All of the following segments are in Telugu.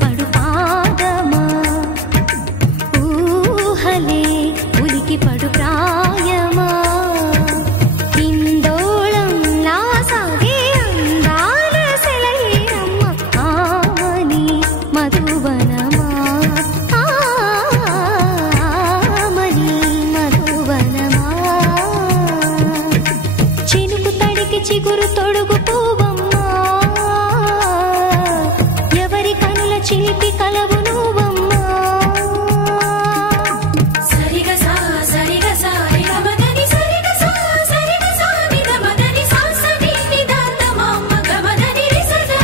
పడు పాదమా ఊహలే ఉలికి పడు ప్రాయమా హిందోళంలా సాగే అందాల సెలయేరమ్మ ఆమని మధువనమా ఆమని మధువనమా చినుకు తడికి చిగురు తొడుగు పూవమ్మా ఎవరి కనుల చిలిపి కలవు నువ్వమ్మా సరిగ సా సరిగ సా రిగ మదని సరిగ సా సరిగ సా నిద మదని సా సని నిదాత మమ్మ గమదని రిసదా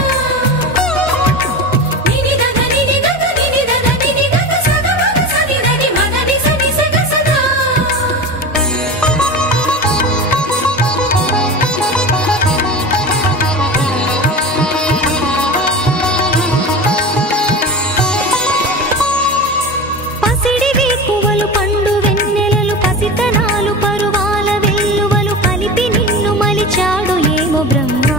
నిని దద నిని గద నిని దద నిని గద సద మగ సని దని మదని సని సగ సదా పసిడి వేకువలు పండు వెన్నెలలు పసితనాలు పరువాల వెల్లువలు కలిపి నిన్ను మలిచాడు ఏమో బ్రహ్మ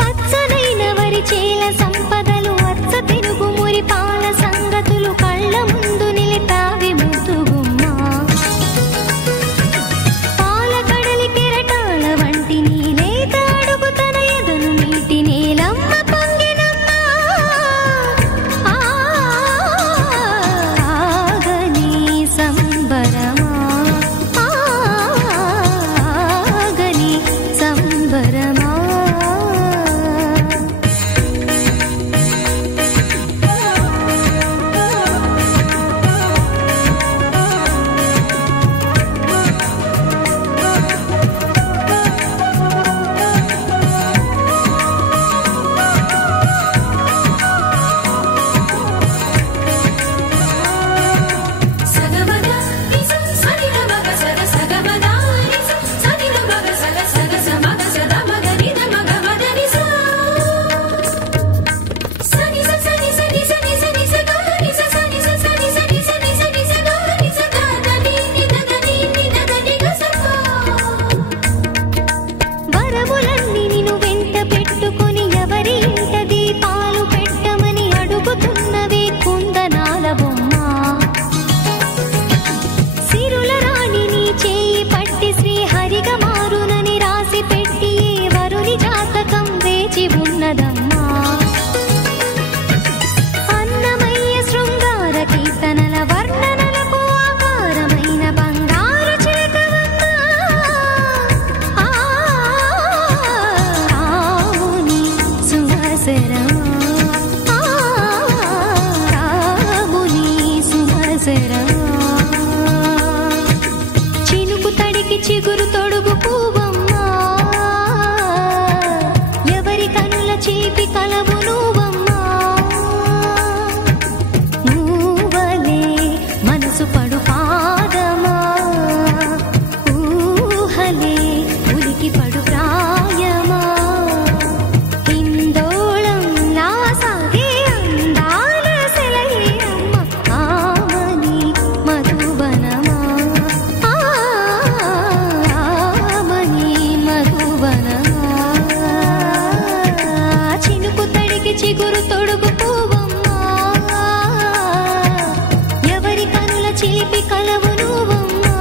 పచ్చనైన వరి చేల సంపదలు అచ్చ తెలుగు మురి పాల సంగతులు కళ్ళ ముందు నిలిపావి ముద్దుగుమ్మ పాల కడలి కెరటాల వంటి నీలేత అడుగు తన ఎదను నీటి నేలమ్మ పొంగినమ్మ ఆగని సంబరమా ఆగని సంబరమా సగమద నిస సని మగ సగ సగమద నిస సని మగ సగ సగ సమగ సద మగ నిద మగ మద నిస సని స సని సని సని సని స గ నిస సని స సని సని సని సని స గ నిస ద ద ని ని ద ద ని ని ద ద ని గ స వరములన్నీ నిన్ను వెంట పెట్టుకొని ఎవరి ఇంట దీపాలు పెట్టమని అడుగుతున్నవే కుందనాల బొమ్మ సిరుల రాణి నీ చేయి పట్టి శ్రీహరిగా మారునని రాసి పెట్టి ఏ వరుని జాతకం వేచి ఉన్నదమ్మా అన్నమయ్య శృంగార కీర్తనల వర్ణనలకు ఆకారమైన బంగారు చిలకవమ్మా ఆవుని సుమసరమా ఆవుని సుమసరమా చినుకు తడికి చిగురు తొడుగు పూవమ్మా ఎవరి కనుల చీపి కలవు నువ్వమ్మా నువ్వలే మనసు పడు పాదమా ఊహలే ఉలికి పడు ప్రాయమా హిందోళంలా సాగే అందాల సెలయేరమ్మ ఆమని మధువనమా ఆమని మధువనమా చినుకు తడికి చిగురు తొడుగు పూవమ్మా ఎవరి కనుల చిలిపి కలవు నువ్వమ్మా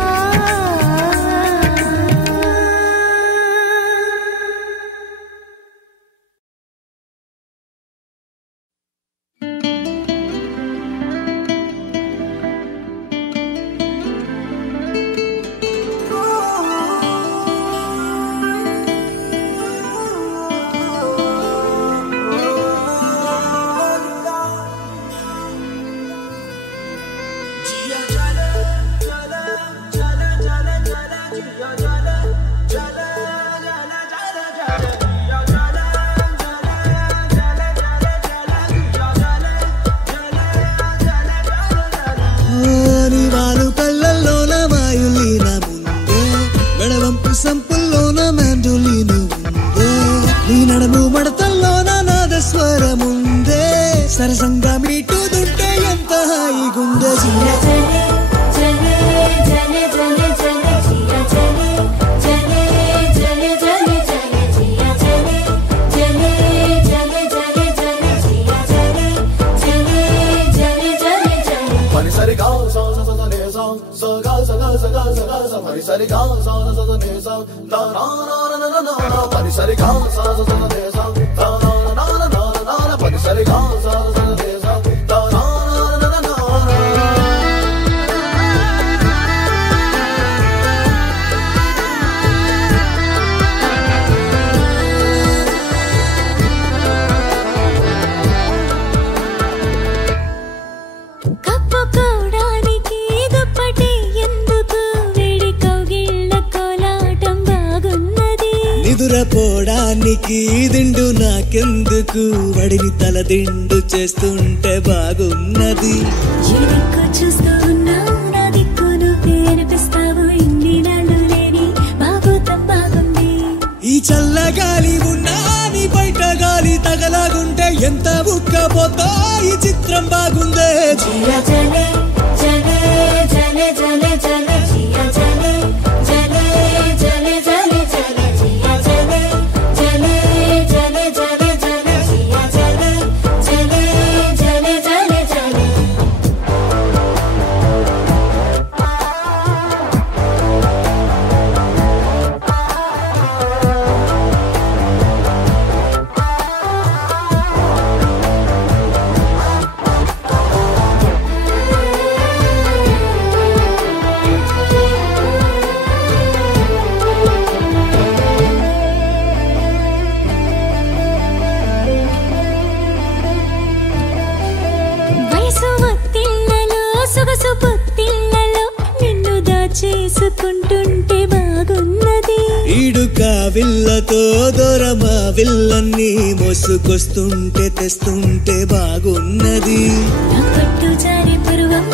నీ వాలు కళ్ళల్లోన వాయులీన ముందే మెడవంపు సంపుల్లోన మ్యాండులీన ఉందే నీ నడుము మడతల్లోన నాదస్వరముందే సరసంగా మీటుదుంటే ఎంత హాయిగుందే నిదురపోవడానికి దిండు నాకెందుకు వడిని తల దిండు చేస్తుంటే బాగున్నది చూస్తూ ఉన్నావు నా దిక్కు నువ్వే అనిపిస్తావు ఇన్ని నాళ్ళు లేని బాగోతం బాగుంది ఈ చల్లగాలి ఉన్నా నీ బయట గాలి తగలాగుంటే ఎంత ఉక్కపోతా ఈ చిత్రం బాగుందే జియా జలే జలే జలే జలే జలే జియా జలే జలే జలే జలే జలే జియా జలే జలే జలే జలే జలే జియా జలే జలే జలే జలే జలే చేసుకుంటుంటే బాగున్నది ఈడుక విల్లతో దూరమా విల్లన్ని మోసుకొస్తుంటే తెస్తుంటే బాగున్నది నా పట్టు జారి పరువం